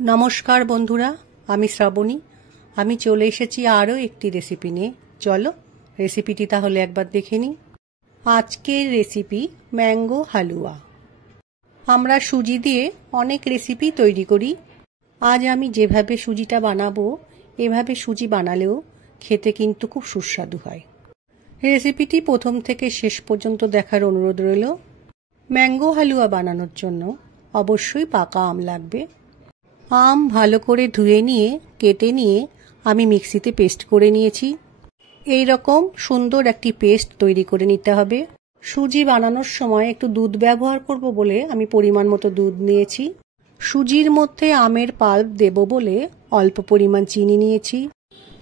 নমস্কার বন্ধুরা, আমি শ্রাবণী। আমি চলে এসেছি আরও একটি রেসিপি নিয়ে। চলো রেসিপিটি তাহলে একবার দেখে নিই। আজকের রেসিপি ম্যাঙ্গো হালুয়া। আমরা সুজি দিয়ে অনেক রেসিপি তৈরি করি। আজ আমি যেভাবে সুজিটা বানাবো, এভাবে সুজি বানালেও খেতে কিন্তু খুব সুস্বাদু হয়। রেসিপিটি প্রথম থেকে শেষ পর্যন্ত দেখার অনুরোধ রইল। ম্যাঙ্গো হালুয়া বানানোর জন্য অবশ্যই পাকা আম লাগবে। আম ভালো করে ধুয়ে নিয়ে কেটে নিয়ে আমি মিক্সিতে পেস্ট করে নিয়েছি। এই রকম সুন্দর একটি পেস্ট তৈরি করে নিতে হবে। সুজি বানানোর সময় একটু দুধ ব্যবহার করব বলে আমি পরিমাণ মতো দুধ নিয়েছি। সুজির মধ্যে আমের পাল্প দেব বলে অল্প পরিমাণ চিনি নিয়েছি।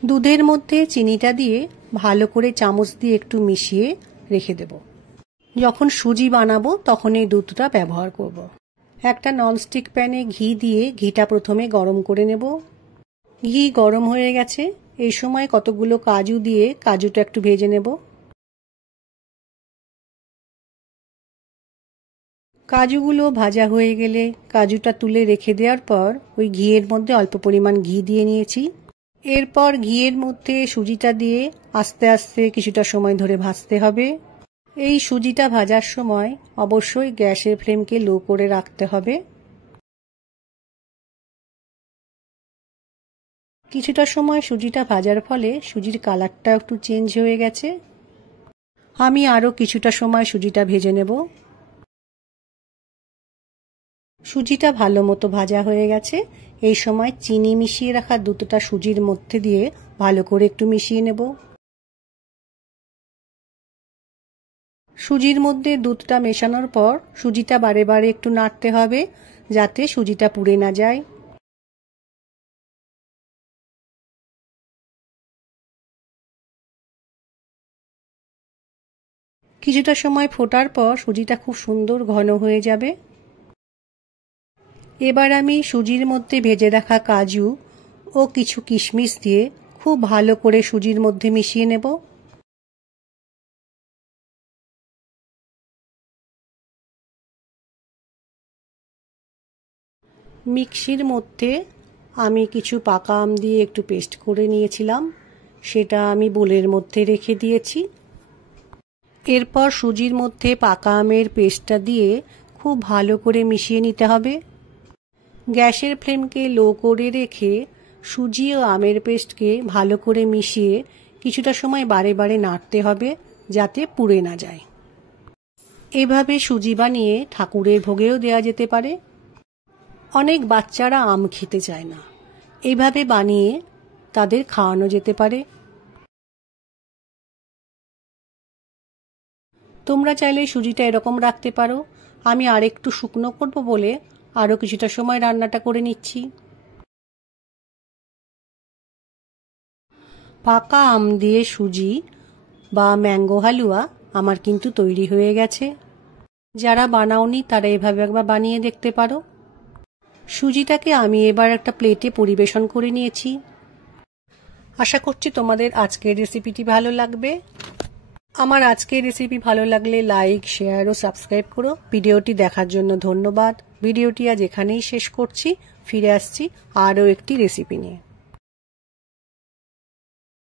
দুধের মধ্যে চিনিটা দিয়ে ভালো করে চামচ দিয়ে একটু মিশিয়ে রেখে দেব। যখন সুজি বানাবো তখন এই দুধটা ব্যবহার করব। একটা ননস্টিক প্যানে ঘি দিয়ে ঘিটা প্রথমে গরম করে নেব। ঘি গরম হয়ে গেছে, এই সময় কতগুলো কাজু দিয়ে কাজুটা একটু ভেজে নেব। কাজুগুলো ভাজা হয়ে গেলে কাজুটা তুলে রেখে দেওয়ার পর ওই ঘিয়ের মধ্যে অল্প পরিমাণ ঘি দিয়ে নিয়েছি। এরপর ঘিয়ের মধ্যে সুজিটা দিয়ে আস্তে আস্তে কিছুটা সময় ধরে ভাজতে হবে। এই সুজিটা ভাজার সময় অবশ্যই গ্যাসের ফ্লেমকে লো করে রাখতে হবে। কিছুটা সময় সুজিটা ভাজার ফলে সুজির কালারটা একটু চেঞ্জ হয়ে গেছে। আমি আরও কিছুটা সময় সুজিটা ভেজে নেব। সুজিটা ভালো মতো ভাজা হয়ে গেছে। এই সময় চিনি মিশিয়ে রাখা দুধটা সুজির মধ্যে দিয়ে ভালো করে একটু মিশিয়ে নেব। সুজির মধ্যে দুধটা মেশানোর পর সুজিটা বারে বারে একটু নাড়তে হবে যাতে সুজিটা পুড়ে না যায়। কিছুটা সময় ফোটার পর সুজিটা খুব সুন্দর ঘন হয়ে যাবে। এবার আমি সুজির মধ্যে ভেজে রাখা কাজু ও কিছু কিশমিশ দিয়ে খুব ভালো করে সুজির মধ্যে মিশিয়ে নেব। মিক্সির মধ্যে আমি কিছু পাকা আম দিয়ে একটু পেস্ট করে নিয়েছিলাম, সেটা আমি বোলের মধ্যে রেখে দিয়েছি। এরপর সুজির মধ্যে পাকা আমের পেস্টটা দিয়ে খুব ভালো করে মিশিয়ে নিতে হবে। গ্যাসের ফ্লেমকে লো করে রেখে সুজি ও আমের পেস্টকে ভালো করে মিশিয়ে কিছুটা সময় বারে বারে নাড়তে হবে যাতে পুড়ে না যায়। এভাবে সুজি বানিয়ে ঠাকুরের ভোগেও দেওয়া যেতে পারে। অনেক বাচ্চারা আম খেতে চায় না, এইভাবে বানিয়ে তাদের খাওয়ানো যেতে পারে। তোমরা চাইলে সুজিটা এরকম রাখতে পারো। আমি আরেকটু শুকনো করব বলে আরও কিছুটা সময় রান্নাটা করে নিচ্ছি। পাকা আম দিয়ে সুজি বা ম্যাঙ্গো হালুয়া আমার কিন্তু তৈরি হয়ে গেছে। যারা বানাওনি তারা এভাবে একবার বানিয়ে দেখতে পারো। সুজিটাকে আমি এবার একটা প্লেটে পরিবেশন করে নিয়েছি। আশা করছি তোমাদের আজকের রেসিপিটি ভালো লাগবে। আমার আজকের রেসিপি ভালো লাগলে লাইক, শেয়ার ও সাবস্ক্রাইব করো। ভিডিওটি দেখার জন্য ধন্যবাদ। ভিডিওটি আজ এখানেই শেষ করছি। ফিরে আসছি আরও একটি রেসিপি নিয়ে।